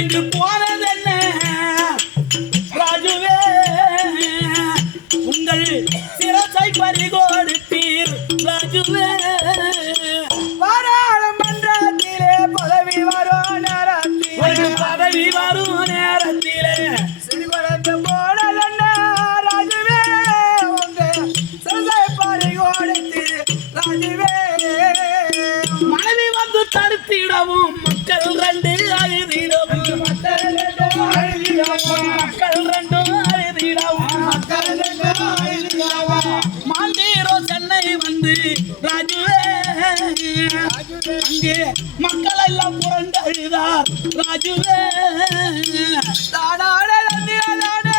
தொலைந்து போனதென்ன ராஜுவே உங்கள் சிரசை பறிகொடுத்தீர் ராஜுவே பாராளுமன்றத்திலே பதவி வரும் நேரத்திலே பதவி வரும் நேரத்திலே சிறுவரத்து போனதென்ன ராஜுவே உங்க சிரசை பறிகொடுத்தீர் ராஜுவே மனைவி வந்து தடுத்திடவும் மக்கள் ரெண்டு அழுதிடவும் மக்கள் ரெண்டு அழுதிடவும் மாண்டீரோ சென்னை வந்து ராஜுவே அங்கே மக்கள் எல்லாம் புரண்டு அழுதார் ராஜுவே தானாடே நந்தியானே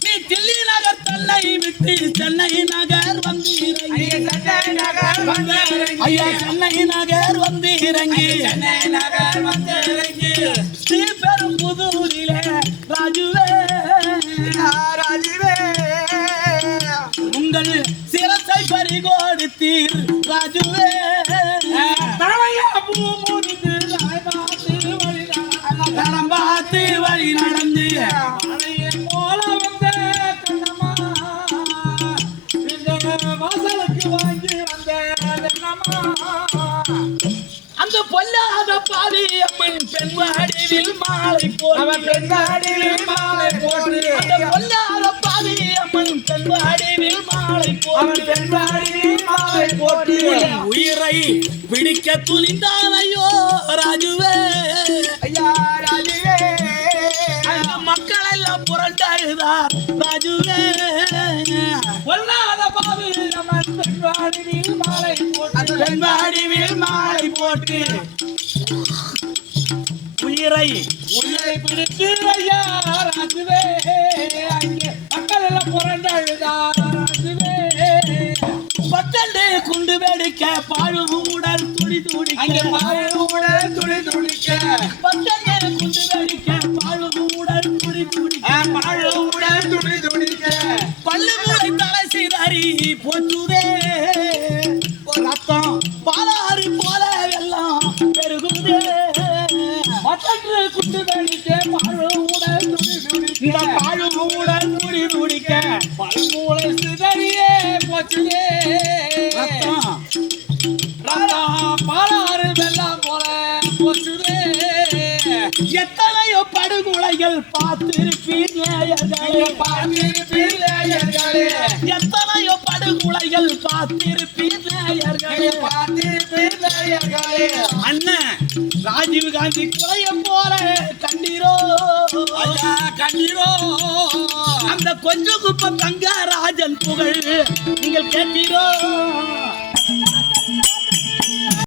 நீ தில்லி நகர் தன்னை விட்டு சென்னை நகர் வந்து ஐயா சென்னை நகர் வந்து இறங்கி ஸ்ரீபெரும்புதூரிலே ராஜுவே ராஜுவே உங்கள் சிரசை பறிகொடுத்தீர் ராஜுவே தடம் பார்த்து வழி நடந்து போல வந்த கண்ணம்மா வாசலுக்கு வாங்கி வந்த அந்த பொல்லாத பாவி அம்மன் பெண் வடிவில் மாலை போட்டு அந்த பொல்லாத பாவி அம்மன் பெண் வடிவில் மாலை போட்டு உயிரை பிடிக்க துணிந்தானையோ ராஜுவே ஐயா ராஜுவே மக்கள் எல்லாம் புரண்டழுதார் ராஜுவே பொல்லாத பாவி அம்மன் பெண் வடிவில் மாலை போட்டு உயிரை பிடித்து ஐயா ராஜுவே அங்கே மக்கள் எல்லாம் புரண்டழுதார் ராஜுவே பட்டண்டு குண்டு வெடிக்க பாழும் உடல் துடி துடிக்க பட்டண்டு குண்டு வெடிக்க பாழும் உடல் துடி துடிக்க பல்லு மூளை தலை சிதறி போச்சுதே ரத்தம் பாலாறு போல எல்லாம் பெருகுதே பட்டண்டு குண்டு வெடிக்க பாழும் உடல் துடி துடிக்க பல்மூளை சிதறியே போச்சுதே பாலாறு வெள்ளம் போல போச்சுதே எத்தனையோ படுகொலைகள் பார்த்திருப்பீர் எத்தனையோ படுகொலைகள் பார்த்திருப்பீர் அண்ணன் ராஜீவ் காந்தி கொலைய போல கண்டீரோ அந்த கொஞ்சம் குப்பம் தங்கராஜன் புகழ் நீங்கள் கேட்டீரோ